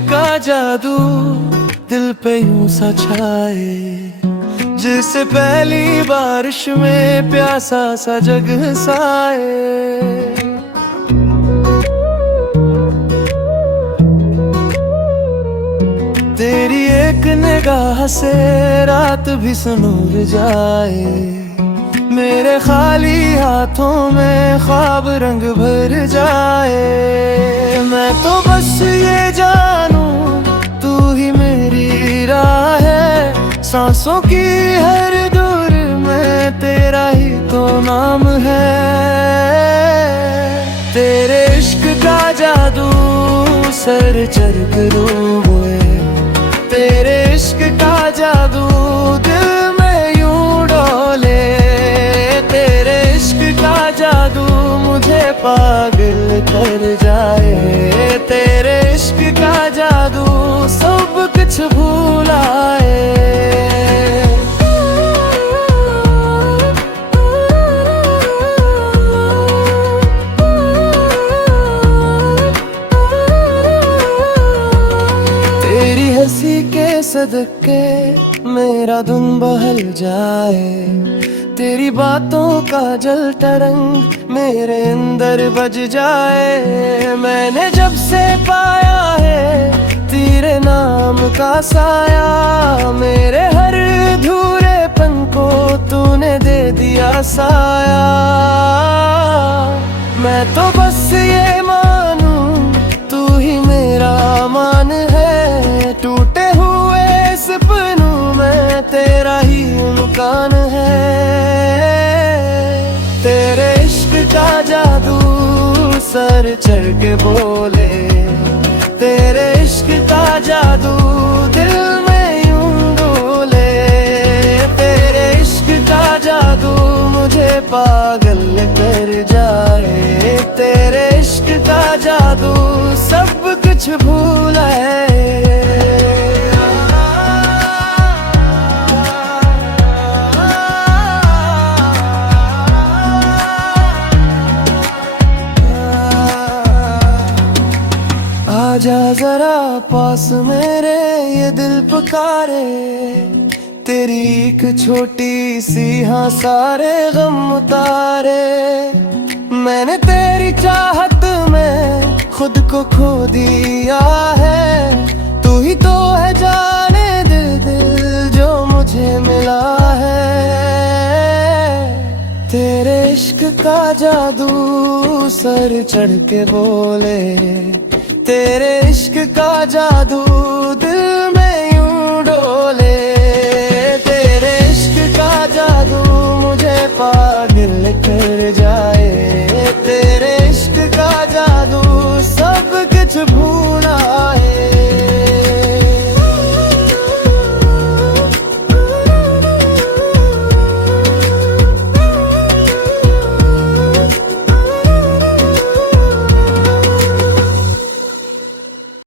का जादू दिल पे यूं सा छाए, जैसे पहली बारिश में प्यासा सा जग साए। तेरी एक निगाह से रात भी सुनूर जाए, मेरे खाली हाथों में ख्वाब रंग भर जाए। मैं तो बस ये जानूं तू ही मेरी राह है, सांसों की हर दूर में तेरा ही तो नाम है। तेरे इश्क का जादू सर चढ़ के डूबे, तेरे इश्क का जादू दिल में यूं डोले। तेरे इश्क का जादू मुझे पागल कर जाए, तेरे इश्क का जादू सब कुछ भुलाए। तेरी हंसी के सदके मेरा धुन बहल जाए, तेरी बातों का जल तरंग मेरे अंदर बज जाए। मैंने जब से पाया है तेरे नाम का साया, मेरे हर अधूरेपन को तूने दे दिया साया। मैं तो बस ये मानूं तू ही मेरा मान है, टूटे हुए सपनों में तेरा ही मकान है। तेरे इश्क का जादू सर चढ़ के बोले, तेरे इश्क का जादू दिल में यूं डोले। तेरे इश्क का जादू मुझे पागल कर जाए, तेरे इश्क का जादू सब कुछ भुलाए। आजा जरा पास मेरे ये दिल पुकारे, तेरी एक छोटी सी हाँ सारे गम उतारे। मैंने तेरी चाहत में खुद को खो दिया है, तू ही तो है जाने दिल दिल जो मुझे मिला है। तेरे इश्क का जादू सर चढ़ के बोले, तेरे इश्क का जादू दिल में यूं डोले। तेरे इश्क का जादू मुझे पागल कर जाए, तेरे इश्क का जादू सब कुछ